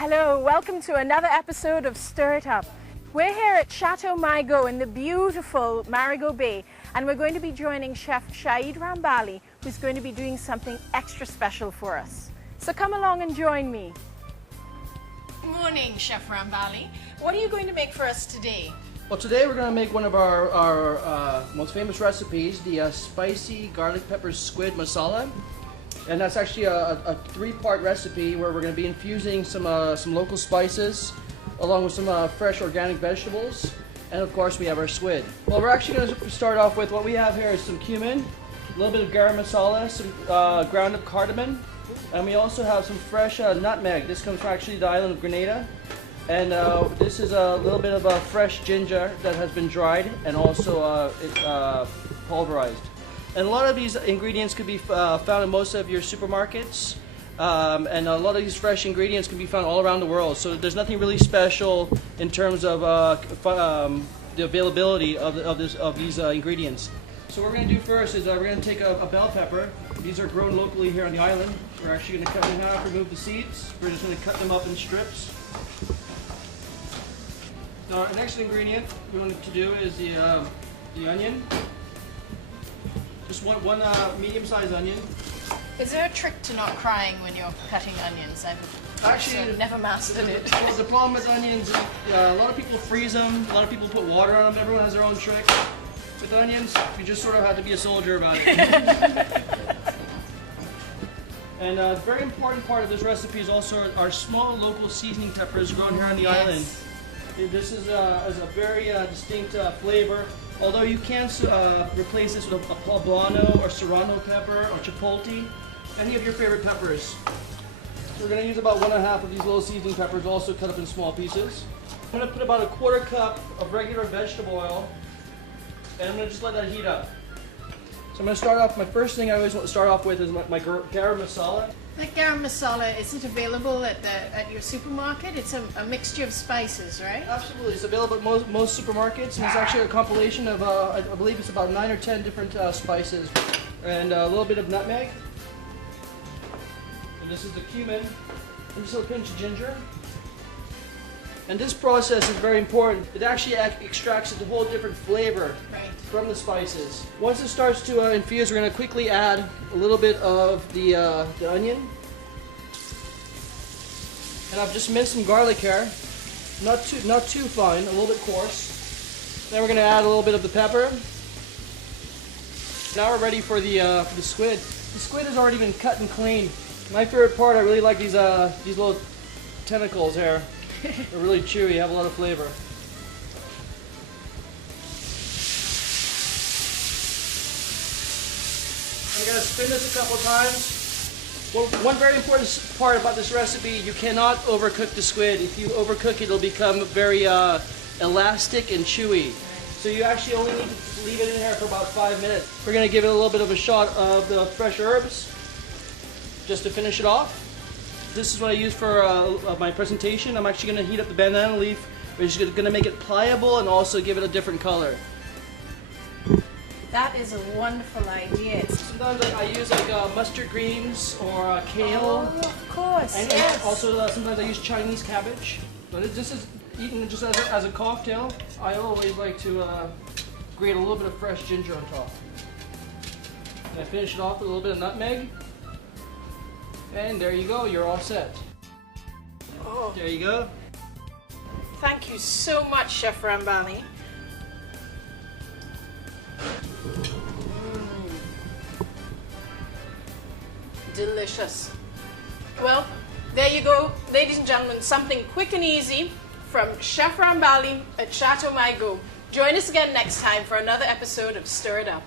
Hello, welcome to another episode of Stir It Up. We're here at Chateau Mygo in the beautiful Mygo Bay, and we're going to be joining Chef Shaid Rambally, who's going to be doing something extra special for us. So come along and join me. Good morning, Chef Rambally. What are you going to make for us today? Well, today we're going to make one of our most famous recipes, the spicy garlic pepper squid masala. And that's actually a three-part recipe where we're going to be infusing some local spices along with some fresh organic vegetables, and of course we have our squid. Well, we're actually going to start off with what we have here is some cumin, a little bit of garam masala, some ground up cardamom, and we also have some fresh nutmeg. This comes from actually the island of Grenada, and this is a little bit of fresh ginger that has been dried and also pulverized. And a lot of these ingredients could be found in most of your supermarkets, and a lot of these fresh ingredients can be found all around the world. So there's nothing really special in terms of the availability of these ingredients. So what we're going to do first is we're going to take a bell pepper. These are grown locally here on the island. We're actually going to cut them in half, remove the seeds. We're just going to cut them up in strips. Now our next ingredient we want to do is the onion. Just one medium-sized onion. Is there a trick to not crying when you're cutting onions? I've never mastered it. Well, the problem with onions, a lot of people freeze them, a lot of people put water on them, everyone has their own trick. With onions, you just sort of have to be a soldier about it. And a very important part of this recipe is also our small local seasoning peppers grown here on the island. This is a very distinct flavor. Although you can replace this with a poblano or serrano pepper or chipotle, any of your favorite peppers. So we're going to use about 1.5 of these little seasoning peppers, also cut up in small pieces. I'm going to put about 1/4 cup of regular vegetable oil, and I'm going to just let that heat up. So I'm going to start off, my first thing I always want to start off with is my garam masala. That garam masala, is it available at your supermarket? It's a mixture of spices, right? Absolutely, it's available at most supermarkets, and it's actually a compilation of, I believe it's about 9 or 10 different spices, and a little bit of nutmeg. And this is the cumin, and just a pinch of ginger. And this process is very important. It actually extracts a whole different flavor from the spices. Once it starts to infuse, we're going to quickly add a little bit of the onion. And I've just minced some garlic here, not too fine, a little bit coarse. Then we're going to add a little bit of the pepper. Now we're ready for the squid. The squid has already been cut and cleaned. My favorite part, I really like these little tentacles here. They're really chewy, have a lot of flavor. I'm going to spin this a couple times. Well, one very important part about this recipe, you cannot overcook the squid. If you overcook it, it'll become very elastic and chewy. So you actually only need to leave it in here for about 5 minutes. We're going to give it a little bit of a shot of the fresh herbs, just to finish it off. This is what I use for my presentation. I'm actually going to heat up the banana leaf, which is going to make it pliable and also give it a different color. That is a wonderful idea. Sometimes I use like mustard greens or kale. Oh, of course, and yes. Also sometimes I use Chinese cabbage. But this is eaten just as a cocktail. I always like to grate a little bit of fresh ginger on top. And I finish it off with a little bit of nutmeg. And there you go, you're all set. Oh. There you go. Thank you so much, Chef Rambally. Delicious. Well, there you go, ladies and gentlemen, something quick and easy from Chef Rambally at Chateau Mygo. Join us again next time for another episode of Stir It Up.